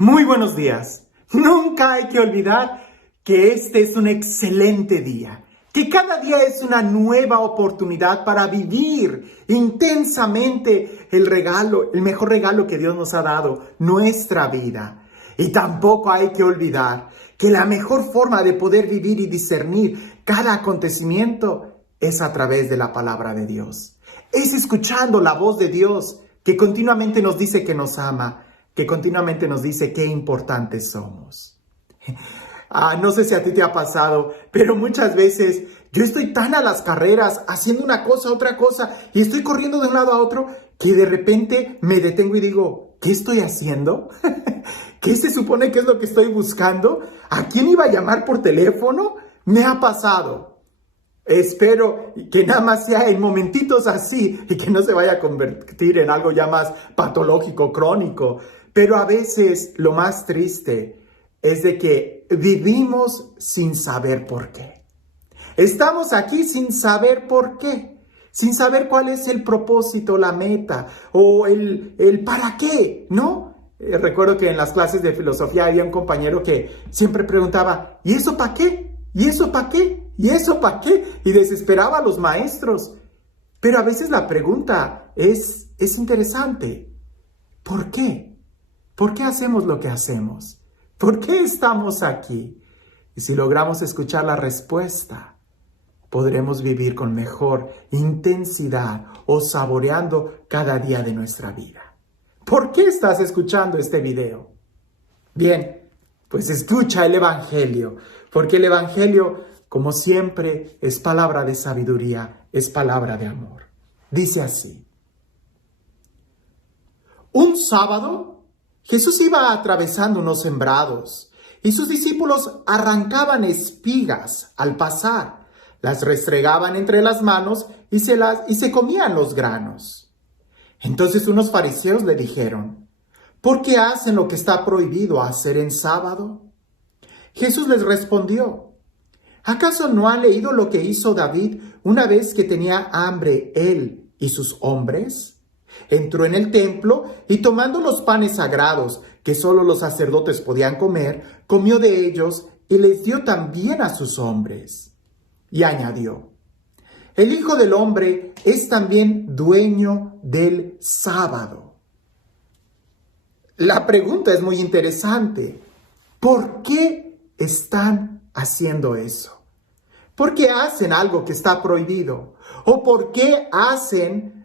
Muy buenos días. Nunca hay que olvidar que este es un excelente día, que cada día es una nueva oportunidad para vivir intensamente el mejor regalo que Dios nos ha dado, nuestra vida. Y tampoco hay que olvidar que la mejor forma de poder vivir y discernir cada acontecimiento es a través de la palabra de Dios. Es escuchando la voz de Dios que continuamente nos dice que nos ama, que continuamente nos dice qué importantes somos. No sé si a ti te ha pasado, pero muchas veces yo estoy tan a las carreras, haciendo una cosa, otra cosa, y estoy corriendo de un lado a otro, que de repente me detengo y digo, ¿qué estoy haciendo? ¿Qué se supone que es lo que estoy buscando? ¿A quién iba a llamar por teléfono? Me ha pasado. Espero que nada más sea en momentitos así y que no se vaya a convertir en algo ya más patológico, crónico. Pero a veces lo más triste es de que vivimos sin saber por qué. Estamos aquí sin saber por qué, sin saber cuál es el propósito, la meta o el para qué, ¿no? Recuerdo que en las clases de filosofía había un compañero que siempre preguntaba, ¿y eso para qué? ¿Y eso para qué? ¿Y eso para qué? Y desesperaba a los maestros. Pero a veces la pregunta es interesante. ¿Por qué? ¿Por qué hacemos lo que hacemos? ¿Por qué estamos aquí? Y si logramos escuchar la respuesta, podremos vivir con mejor intensidad o saboreando cada día de nuestra vida. ¿Por qué estás escuchando este video? Bien, pues escucha el Evangelio, porque el Evangelio, como siempre, es palabra de sabiduría, es palabra de amor. Dice así: un sábado, Jesús iba atravesando unos sembrados y sus discípulos arrancaban espigas al pasar, las restregaban entre las manos y se comían los granos. Entonces unos fariseos le dijeron, ¿por qué hacen lo que está prohibido hacer en sábado? Jesús les respondió, ¿acaso no han leído lo que hizo David una vez que tenía hambre él y sus hombres? Entró en el templo y tomando los panes sagrados que solo los sacerdotes podían comer, comió de ellos y les dio también a sus hombres. Y añadió, el Hijo del Hombre es también dueño del sábado. La pregunta es muy interesante. ¿Por qué están haciendo eso? ¿Por qué hacen algo que está prohibido? ¿O por qué hacen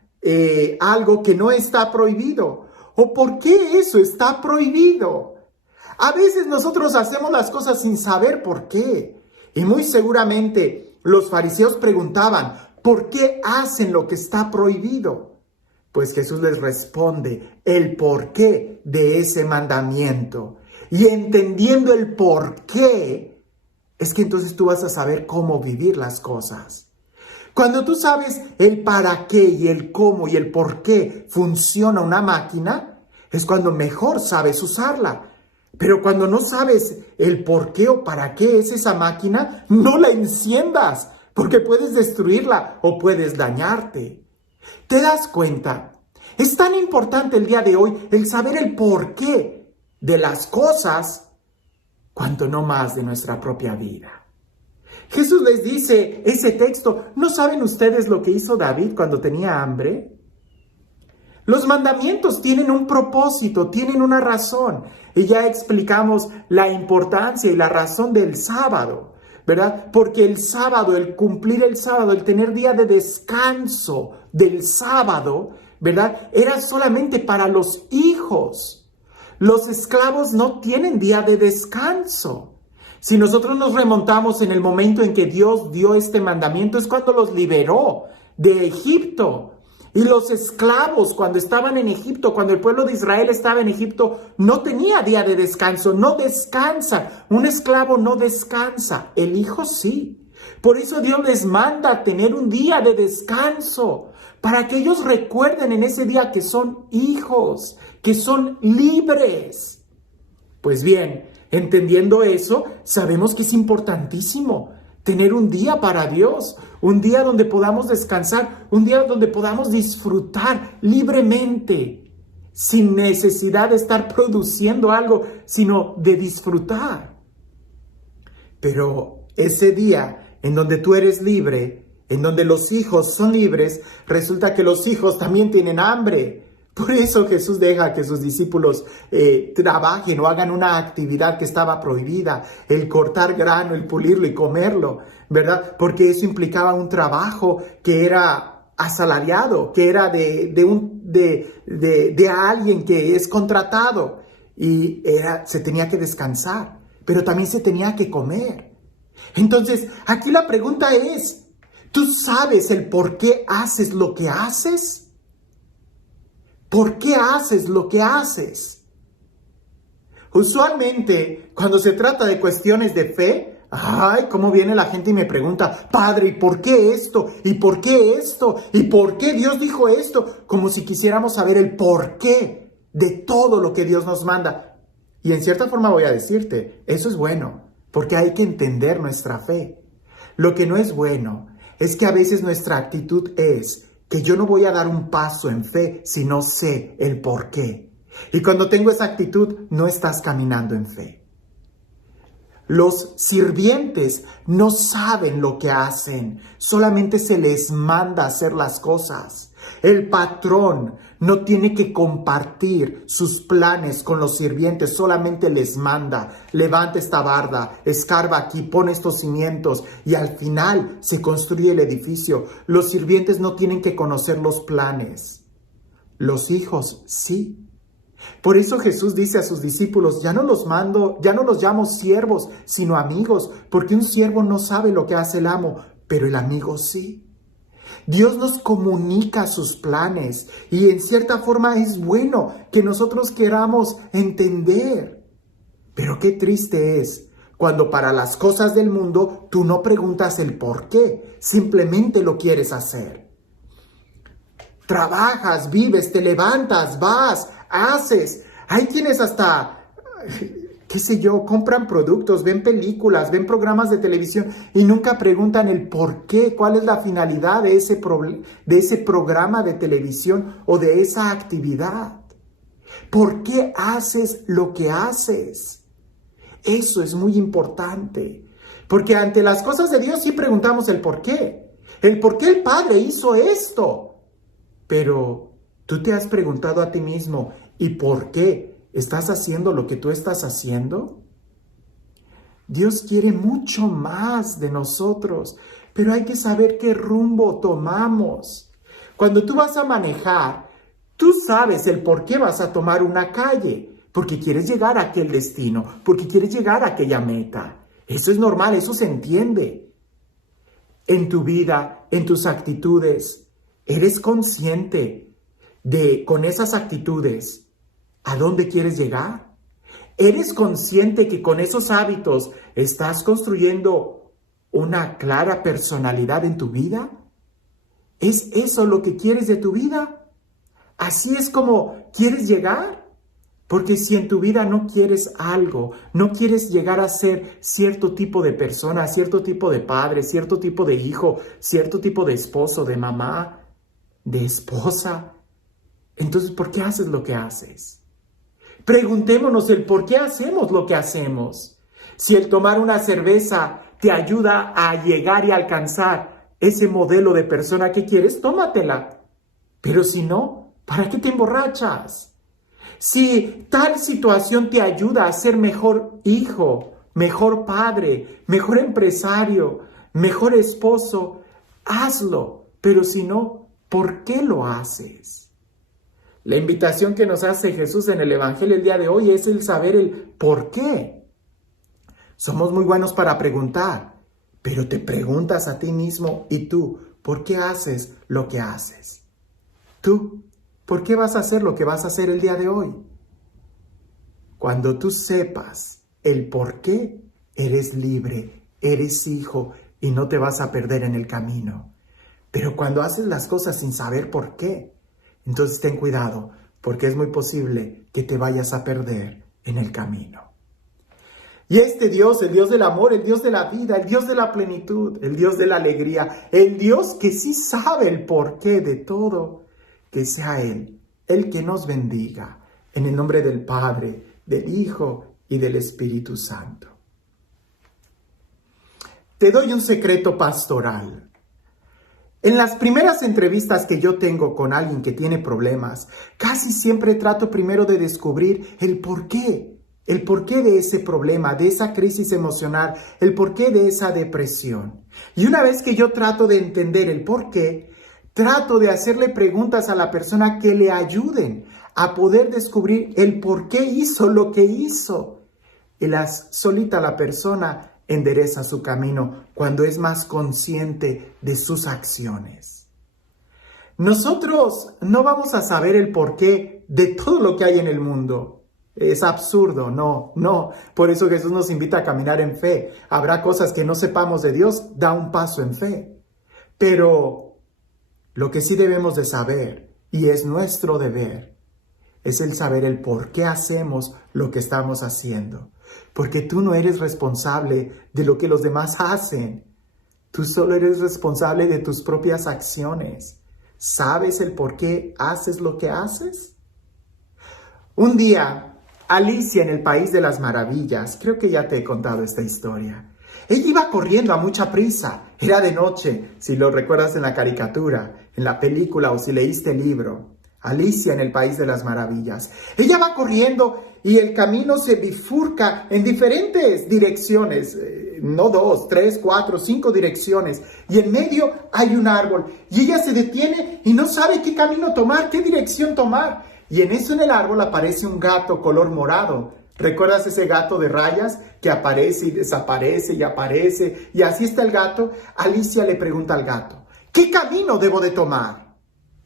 algo que no está prohibido? ¿O por qué eso está prohibido? A veces nosotros hacemos las cosas sin saber por qué. Y muy seguramente los fariseos preguntaban, ¿por qué hacen lo que está prohibido? Pues Jesús les responde el porqué de ese mandamiento. Y entendiendo el porqué, es que entonces tú vas a saber cómo vivir las cosas. Cuando tú sabes el para qué y el cómo y el por qué funciona una máquina, es cuando mejor sabes usarla. Pero cuando no sabes el por qué o para qué es esa máquina, no la enciendas, porque puedes destruirla o puedes dañarte. ¿Te das cuenta? Es tan importante el día de hoy el saber el por qué de las cosas, cuanto no más de nuestra propia vida. Jesús les dice ese texto, ¿no saben ustedes lo que hizo David cuando tenía hambre? Los mandamientos tienen un propósito, tienen una razón. Y ya explicamos la importancia y la razón del sábado, ¿verdad? Porque el sábado, el cumplir el sábado, el tener día de descanso del sábado, ¿verdad? Era solamente para los hijos. Los esclavos no tienen día de descanso. Si nosotros nos remontamos en el momento en que Dios dio este mandamiento, es cuando los liberó de Egipto. Y los esclavos, cuando estaban en Egipto, cuando el pueblo de Israel estaba en Egipto, no tenía día de descanso, no descansa. Un esclavo no descansa, el hijo sí. Por eso Dios les manda tener un día de descanso, para que ellos recuerden en ese día que son hijos, que son libres. Pues bien, entendiendo eso, sabemos que es importantísimo tener un día para Dios, un día donde podamos descansar, un día donde podamos disfrutar libremente. sin necesidad de estar produciendo algo, sino de disfrutar. Pero ese día en donde tú eres libre, en donde los hijos son libres, resulta que los hijos también tienen hambre. Por eso Jesús deja que sus discípulos trabajen o hagan una actividad que estaba prohibida, el cortar grano, el pulirlo y comerlo, ¿verdad? Porque eso implicaba un trabajo que era asalariado, que era de alguien que es contratado y se tenía que descansar, pero también se tenía que comer. Entonces, aquí la pregunta es, ¿tú sabes el por qué haces lo que haces? ¿Por qué haces lo que haces? Usualmente, cuando se trata de cuestiones de fe, cómo viene la gente y me pregunta, Padre, ¿y por qué esto? ¿Y por qué esto? ¿Y por qué Dios dijo esto? Como si quisiéramos saber el por qué de todo lo que Dios nos manda. Y en cierta forma voy a decirte, eso es bueno, porque hay que entender nuestra fe. Lo que no es bueno es que a veces nuestra actitud es que yo no voy a dar un paso en fe si no sé el por qué. Y cuando tengo esa actitud, no estás caminando en fe. Los sirvientes no saben lo que hacen, solamente se les manda hacer las cosas. El patrón no tiene que compartir sus planes con los sirvientes, solamente les manda, levanta esta barda, escarba aquí, pone estos cimientos y al final se construye el edificio. Los sirvientes no tienen que conocer los planes, los hijos sí. Por eso Jesús dice a sus discípulos, ya no los llamo siervos, sino amigos, porque un siervo no sabe lo que hace el amo, pero el amigo sí. Dios nos comunica sus planes y en cierta forma es bueno que nosotros queramos entender. Pero qué triste es cuando para las cosas del mundo tú no preguntas el por qué, simplemente lo quieres hacer. Trabajas, vives, te levantas, vas, haces. Hay quienes hasta, qué sé yo, compran productos, ven películas, ven programas de televisión y nunca preguntan el por qué, cuál es la finalidad de ese programa de televisión o de esa actividad. ¿Por qué haces lo que haces? Eso es muy importante, porque ante las cosas de Dios sí preguntamos el por qué el Padre hizo esto. Pero ¿tú te has preguntado a ti mismo, ¿y por qué estás haciendo lo que tú estás haciendo? Dios quiere mucho más de nosotros, pero hay que saber qué rumbo tomamos. Cuando tú vas a manejar, tú sabes el por qué vas a tomar una calle, porque quieres llegar a aquel destino, porque quieres llegar a aquella meta. Eso es normal, eso se entiende. En tu vida, en tus actitudes, ¿eres consciente de, con esas actitudes, a dónde quieres llegar? ¿Eres consciente que con esos hábitos estás construyendo una clara personalidad en tu vida? ¿Es eso lo que quieres de tu vida? ¿Así es como quieres llegar? Porque si en tu vida no quieres algo, no quieres llegar a ser cierto tipo de persona, cierto tipo de padre, cierto tipo de hijo, cierto tipo de esposo, de mamá, de esposa, entonces ¿por qué haces lo que haces? Preguntémonos el por qué hacemos lo que hacemos. Si el tomar una cerveza te ayuda a llegar y alcanzar ese modelo de persona que quieres, tómatela. Pero si no, ¿para qué te emborrachas? Si tal situación te ayuda a ser mejor hijo, mejor padre, mejor empresario, mejor esposo, hazlo. Pero si no, ¿por qué lo haces? La invitación que nos hace Jesús en el Evangelio el día de hoy es el saber el por qué. Somos muy buenos para preguntar, pero te preguntas a ti mismo y tú, ¿por qué haces lo que haces? Tú, ¿por qué vas a hacer lo que vas a hacer el día de hoy? Cuando tú sepas el por qué, eres libre, eres hijo y no te vas a perder en el camino. Pero cuando haces las cosas sin saber por qué, entonces ten cuidado, porque es muy posible que te vayas a perder en el camino. Y este Dios, el Dios del amor, el Dios de la vida, el Dios de la plenitud, el Dios de la alegría, el Dios que sí sabe el porqué de todo, que sea Él el que nos bendiga. En el nombre del Padre, del Hijo y del Espíritu Santo. Te doy un secreto pastoral. En las primeras entrevistas que yo tengo con alguien que tiene problemas, casi siempre trato primero de descubrir el porqué de ese problema, de esa crisis emocional, el porqué de esa depresión. Y una vez que yo trato de entender el porqué, trato de hacerle preguntas a la persona que le ayuden a poder descubrir el por qué hizo lo que hizo. Y solita la persona endereza su camino cuando es más consciente de sus acciones. Nosotros no vamos a saber el porqué de todo lo que hay en el mundo. Es absurdo, no. Por eso Jesús nos invita a caminar en fe. Habrá cosas que no sepamos de Dios, da un paso en fe. Pero lo que sí debemos de saber, y es nuestro deber, es el saber el por qué hacemos lo que estamos haciendo. Porque tú no eres responsable de lo que los demás hacen. Tú solo eres responsable de tus propias acciones. ¿Sabes el por qué haces lo que haces? Un día, Alicia en el País de las Maravillas, creo que ya te he contado esta historia. Ella iba corriendo a mucha prisa. Era de noche, si lo recuerdas en la caricatura, en la película o si leíste el libro. Alicia en el País de las Maravillas. Ella va corriendo y el camino se bifurca en diferentes direcciones. No 2, 3, 4, 5 direcciones. Y en medio hay un árbol. Y ella se detiene y no sabe qué camino tomar, qué dirección tomar. Y en eso en el árbol aparece un gato color morado. ¿Recuerdas ese gato de rayas que aparece y desaparece y aparece? Y así está el gato. Alicia le pregunta al gato, ¿qué camino debo de tomar?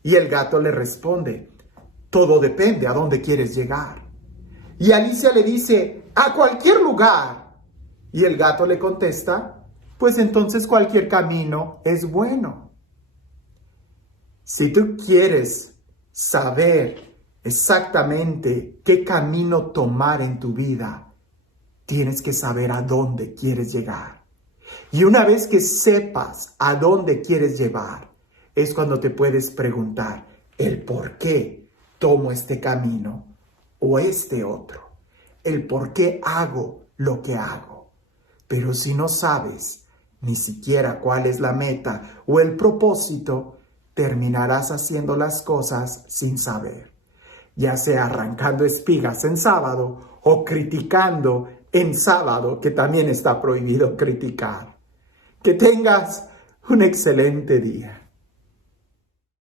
Y el gato le responde, todo depende a dónde quieres llegar. Y Alicia le dice, a cualquier lugar. Y el gato le contesta, pues entonces cualquier camino es bueno. Si tú quieres saber exactamente qué camino tomar en tu vida, tienes que saber a dónde quieres llegar. Y una vez que sepas a dónde quieres llevar, es cuando te puedes preguntar el por qué tomo este camino o este otro. El por qué hago lo que hago. Pero si no sabes ni siquiera cuál es la meta o el propósito, terminarás haciendo las cosas sin saber. Ya sea arrancando espigas en sábado o criticando en sábado, que también está prohibido criticar. Que tengas un excelente día.